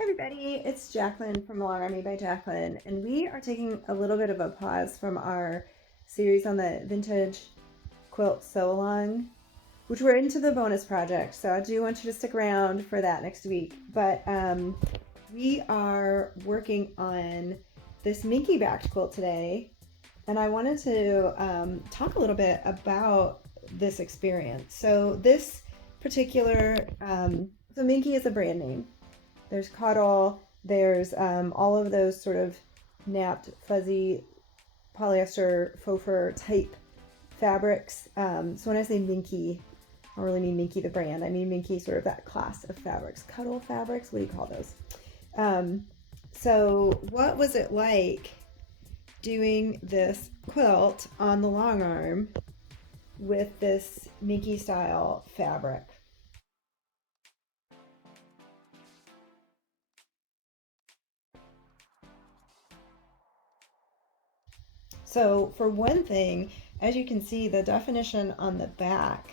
Hey everybody, it's Jacqueline from Long Army by Jacqueline, and we are taking a little bit of a pause from our series on the vintage quilt sew along, which we're into the bonus project. So I do want you to stick around for that next week. But we are working on this Minky backed quilt today, and I wanted to talk a little bit about this experience. So this particular, so Minky is a brand name. There's Cuddle, there's all of those sort of napped, fuzzy polyester faux fur type fabrics. So when I say Minky, I don't really mean Minky the brand. I mean Minky sort of that class of fabrics. Cuddle fabrics, what do you call those? So what was it like doing this quilt on the long arm with this Minky style fabric? So for one thing, as you can see, the definition on the back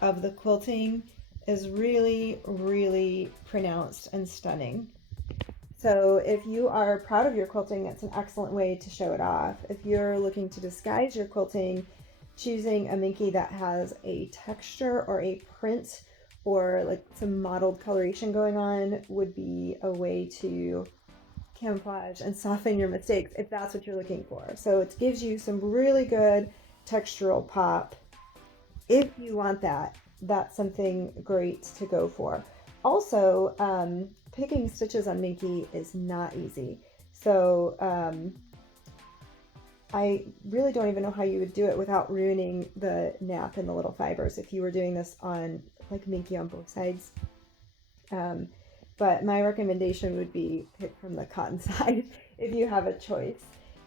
of the quilting is really, really pronounced and stunning. So if you are proud of your quilting, it's an excellent way to show it off. If you're looking to disguise your quilting, choosing a Minky that has a texture or a print or like some mottled coloration going on would be a way to camouflage and soften your mistakes if that's what you're looking for. So it gives you some really good textural pop. If you want that, that's something great to go for. Also, picking stitches on Minky is not easy. So I really don't even know how you would do it without ruining the nap and the little fibers if you were doing this on like Minky on both sides. But my recommendation would be pick from the cotton side if you have a choice.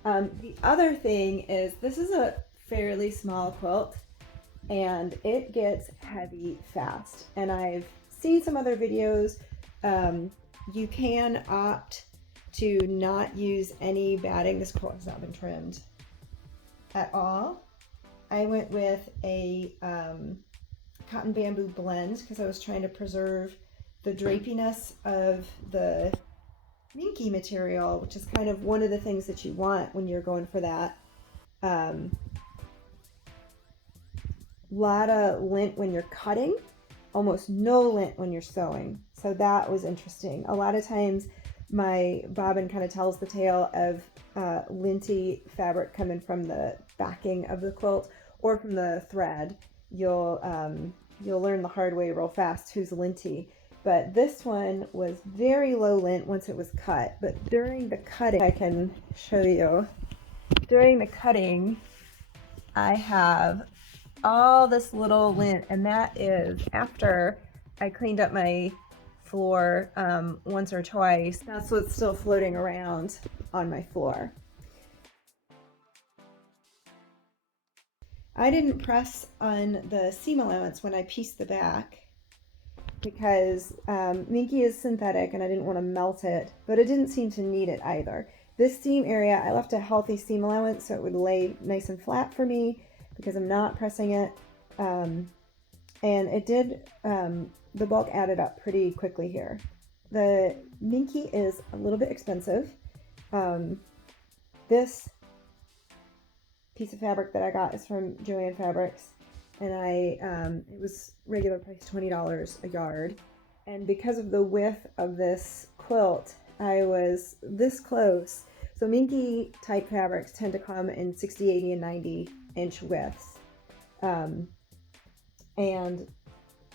The other thing is this is a fairly small quilt and it gets heavy fast. And I've seen some other videos. You can opt to not use any batting. This quilt has not been trimmed at all. I went with a cotton bamboo blend because I was trying to preserve the drapiness of the Minky material, which is kind of one of the things that you want when you're going for that. Lot of lint when you're cutting, almost no lint when you're sewing. So that was interesting. A lot of times my bobbin kind of tells the tale of linty fabric coming from the backing of the quilt or from the thread. You'll learn the hard way real fast who's linty. But this one was very low lint once it was cut. But during the cutting, I can show you. During the cutting, I have all this little lint, and that is after I cleaned up my floor once or twice. That's what's still floating around on my floor. I didn't press on the seam allowance when I pieced the back because Minky is synthetic and I didn't want to melt it, but it didn't seem to need it either. This seam area, I left a healthy seam allowance so it would lay nice and flat for me because I'm not pressing it. And it did, the bulk added up pretty quickly here. The Minky is a little bit expensive. This piece of fabric that I got is from Joann Fabrics, and it was regular price $20 a yard. And because of the width of this quilt, I was this close. So Minky type fabrics tend to come in 60, 80, and 90 inch widths. And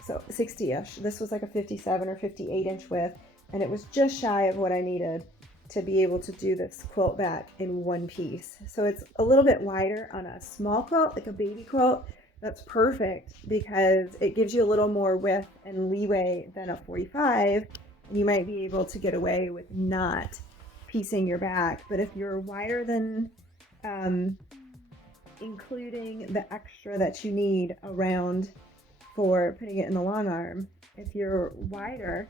so 60-ish. This was like a 57 or 58 inch width, and it was just shy of what I needed to be able to do this quilt back in one piece. So it's a little bit wider on a small quilt, like a baby quilt. That's perfect because it gives you a little more width and leeway than a 45. And you might be able to get away with not piecing your back. But if you're wider than including the extra that you need around for putting it in the long arm, if you're wider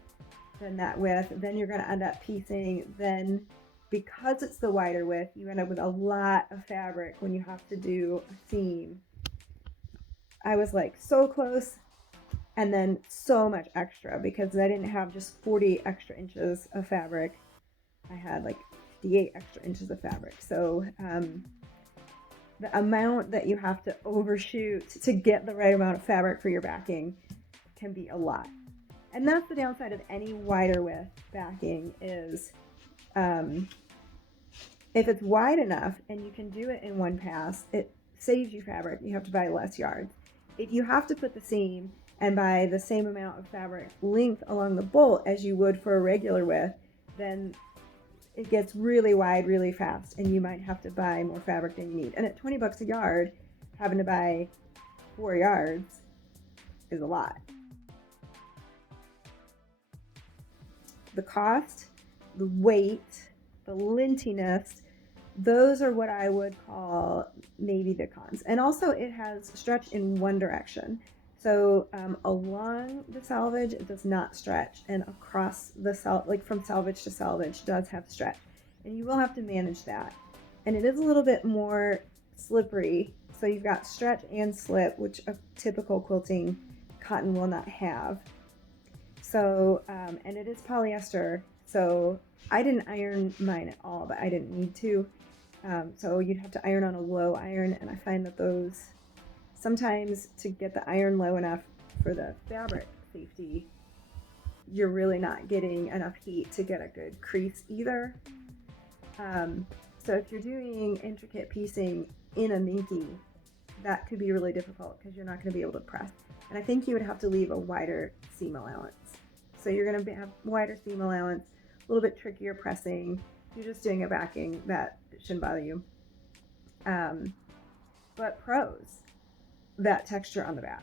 than that width, then you're going to end up piecing. Then because it's the wider width, you end up with a lot of fabric when you have to do a seam. I was like so close and then so much extra because I didn't have just 40 extra inches of fabric. I had like 58 extra inches of fabric. So the amount that you have to overshoot to get the right amount of fabric for your backing can be a lot. And that's the downside of any wider width backing is if it's wide enough and you can do it in one pass, it saves you fabric. You have to buy less yards. If you have to put the seam and buy the same amount of fabric length along the bolt as you would for a regular width, then it gets really wide really fast and you might have to buy more fabric than you need. And at 20 bucks a yard, having to buy 4 yards is a lot. The cost, the weight, the lintiness, those are what I would call maybe the cons. And also it has stretch in one direction. So along the selvage, it does not stretch, and across the like from selvage to selvage does have stretch, and you will have to manage that. And it is a little bit more slippery, so you've got stretch and slip, which a typical quilting cotton will not have. So and it is polyester, so I didn't iron mine at all, but I didn't need to. So you'd have to iron on a low iron, and I find that those sometimes to get the iron low enough for the fabric safety, you're really not getting enough heat to get a good crease either. So if you're doing intricate piecing in a Minky, that could be really difficult because you're not going to be able to press. And I think you would have to leave a wider seam allowance. So you're going to have wider seam allowance, a little bit trickier pressing. If you're just doing a backing, that shouldn't bother you. But pros, that texture on the back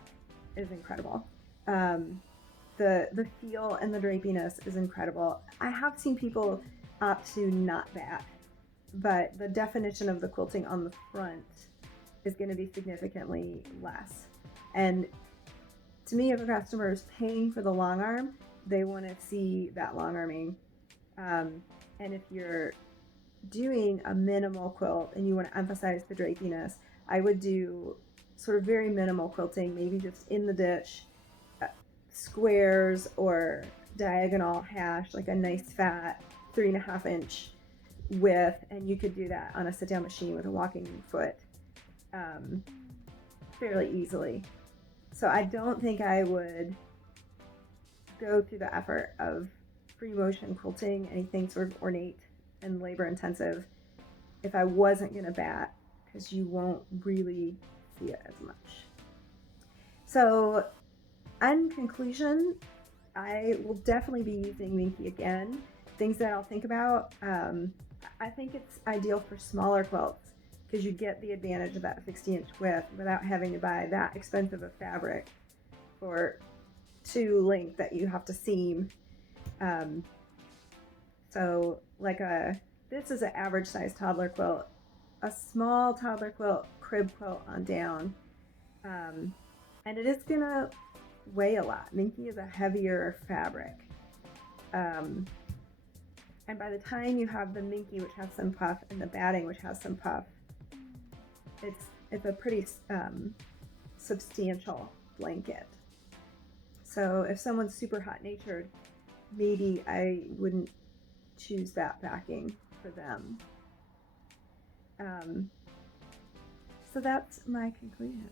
is incredible. The feel and the drapiness is incredible. I have seen people opt to not back, but the definition of the quilting on the front is going to be significantly less. And to me, if a customer is paying for the long arm, they want to see that long arming. And if you're doing a minimal quilt and you want to emphasize the drapiness, I would do sort of very minimal quilting, maybe just in the ditch, squares or diagonal hash, like a nice fat 3.5 inch width, and you could do that on a sit down machine with a walking foot fairly easily. So I don't think I would go through the effort of free motion quilting, anything sort of ornate and labor intensive, if I wasn't going to bat, because you won't really see it as much. So in conclusion, I will definitely be using Minky again. Things that I'll think about, I think it's ideal for smaller quilts because you get the advantage of that 60-inch width without having to buy that expensive of fabric for 2 length that you have to seam. So like this is an average size toddler quilt, a small toddler quilt, crib quilt on down, and it is gonna weigh a lot. Minky is a heavier fabric, and by the time you have the Minky, which has some puff, and the batting, which has some puff, it's a pretty substantial blanket. So if someone's super hot natured, maybe I wouldn't choose that backing for them. So that's my conclusion.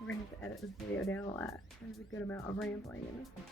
We're gonna have to edit this video down a lot. There's a good amount of rambling in this one.